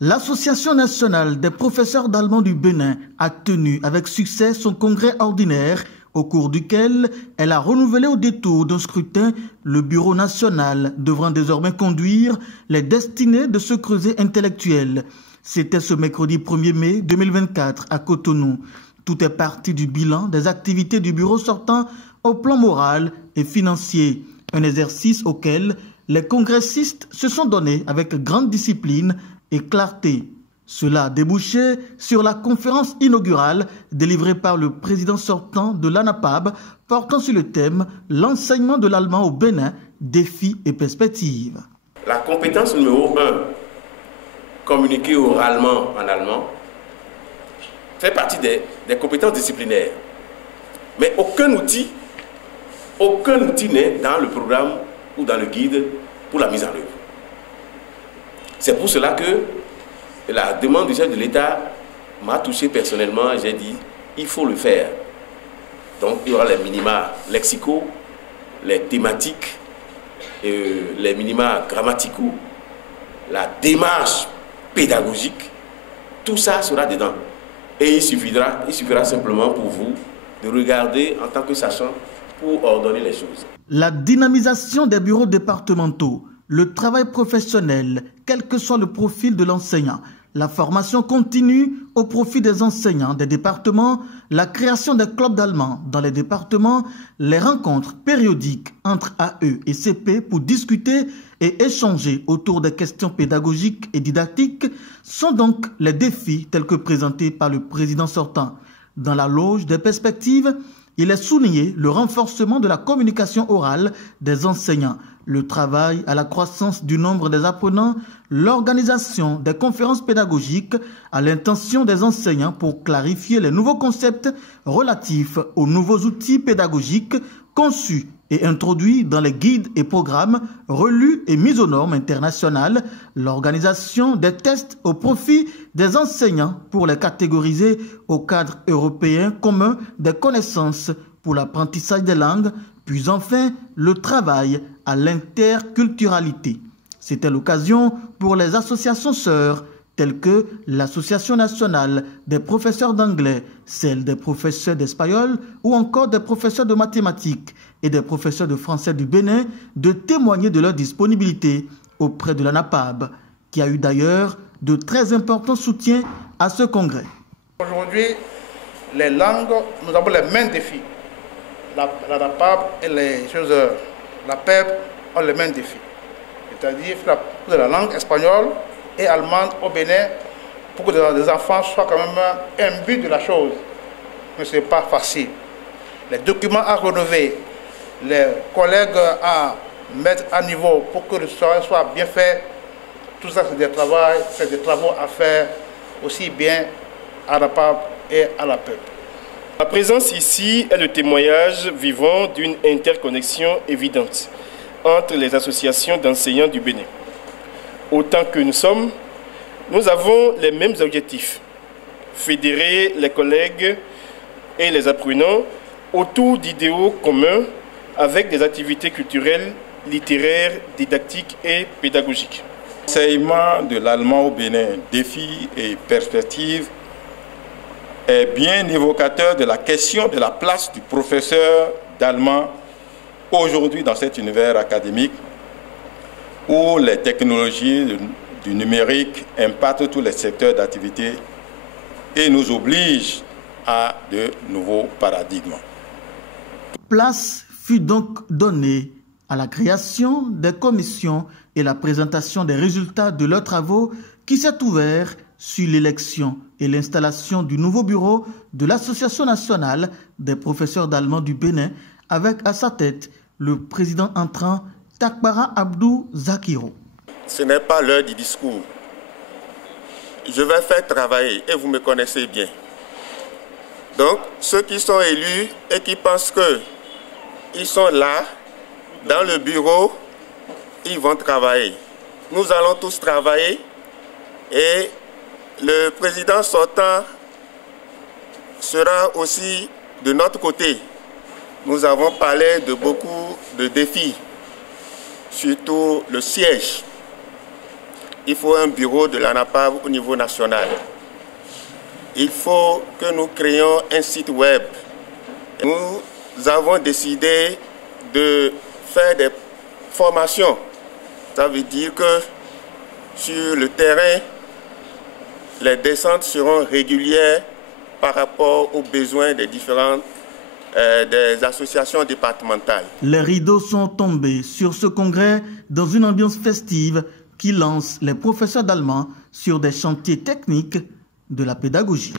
L'Association nationale des professeurs d'allemand du Bénin a tenu avec succès son congrès ordinaire au cours duquel elle a renouvelé au détour d'un scrutin le bureau national devant désormais conduire les destinées de ce creuset intellectuel. C'était ce mercredi 1er mai 2024 à Cotonou. Tout est parti du bilan des activités du bureau sortant au plan moral et financier. Un exercice auquel les congressistes se sont donnés avec grande discipline et clarté. Cela a débouché sur la conférence inaugurale délivrée par le président sortant de l'ANAPAB portant sur le thème « L'enseignement de l'allemand au Bénin, défis et perspectives ». La compétence numéro 1, communiquer oralement en allemand, fait partie des compétences disciplinaires. Mais aucun outil n'est dans le programme ou dans le guide pour la mise en œuvre. C'est pour cela que la demande du chef de l'État m'a touché personnellement. J'ai dit, il faut le faire. Donc, il y aura les minima lexicaux, les thématiques, les minima grammaticaux, la démarche pédagogique. Tout ça sera dedans. Et il suffira simplement pour vous de regarder en tant que sachant pour ordonner les choses. La dynamisation des bureaux départementaux, le travail professionnel, quel que soit le profil de l'enseignant, la formation continue au profit des enseignants des départements, la création des clubs d'allemand dans les départements, les rencontres périodiques entre AE et CP pour discuter et échanger autour des questions pédagogiques et didactiques sont donc les défis tels que présentés par le président sortant. Dans la loge des perspectives, il est souligné le renforcement de la communication orale des enseignants, le travail à la croissance du nombre des apprenants, l'organisation des conférences pédagogiques à l'intention des enseignants pour clarifier les nouveaux concepts relatifs aux nouveaux outils pédagogiques conçus et introduits dans les guides et programmes relus et mis aux normes internationales, l'organisation des tests au profit des enseignants pour les catégoriser au cadre européen commun des connaissances pour l'apprentissage des langues, puis enfin le travail à l'interculturalité. C'était l'occasion pour les associations sœurs telles que l'Association nationale des professeurs d'anglais, celle des professeurs d'espagnol ou encore des professeurs de mathématiques et des professeurs de français du Bénin de témoigner de leur disponibilité auprès de l'ANAPAB, qui a eu d'ailleurs de très importants soutiens à ce congrès. Aujourd'hui, les langues, nous avons les mêmes défis. L'ANAPAB et la PEP ont les mêmes défis. C'est-à-dire que la langue espagnole et allemande au Bénin, pour que les enfants soient quand même un but de la chose. Mais ce n'est pas facile. Les documents à relever, les collègues à mettre à niveau pour que le travail soit bien fait, tout ça c'est des travaux à faire aussi bien à la PAB et à la PEP. Ma présence ici est le témoignage vivant d'une interconnexion évidente entre les associations d'enseignants du Bénin. Autant que nous sommes, nous avons les mêmes objectifs. Fédérer les collègues et les apprenants autour d'idéaux communs avec des activités culturelles, littéraires, didactiques et pédagogiques. L'enseignement de l'allemand au Bénin, défis et perspectives, est bien évocateur de la question de la place du professeur d'allemand aujourd'hui dans cet univers académique où les technologies du numérique impactent tous les secteurs d'activité et nous obligent à de nouveaux paradigmes. Place fut donc donnée à la création des commissions et la présentation des résultats de leurs travaux qui s'est ouvert sur l'élection et l'installation du nouveau bureau de l'Association nationale des professeurs d'allemand du Bénin avec à sa tête le président entrant Takbara Abdou Zakiro. Ce n'est pas l'heure du discours. Je vais faire travailler et vous me connaissez bien. Donc, ceux qui sont élus et qui pensent qu'ils sont là, dans le bureau, ils vont travailler. Nous allons tous travailler et le président sortant sera aussi de notre côté. Nous avons parlé de beaucoup de défis, surtout le siège. il faut un bureau de l'ANAPAV au niveau national. Il faut que nous créions un site web. Nous avons décidé de faire des formations. Ça veut dire que sur le terrain, les descentes seront régulières par rapport aux besoins des différentes des associations départementales. Les rideaux sont tombés sur ce congrès dans une ambiance festive qui lance les professeurs d'allemand sur des chantiers techniques de la pédagogie.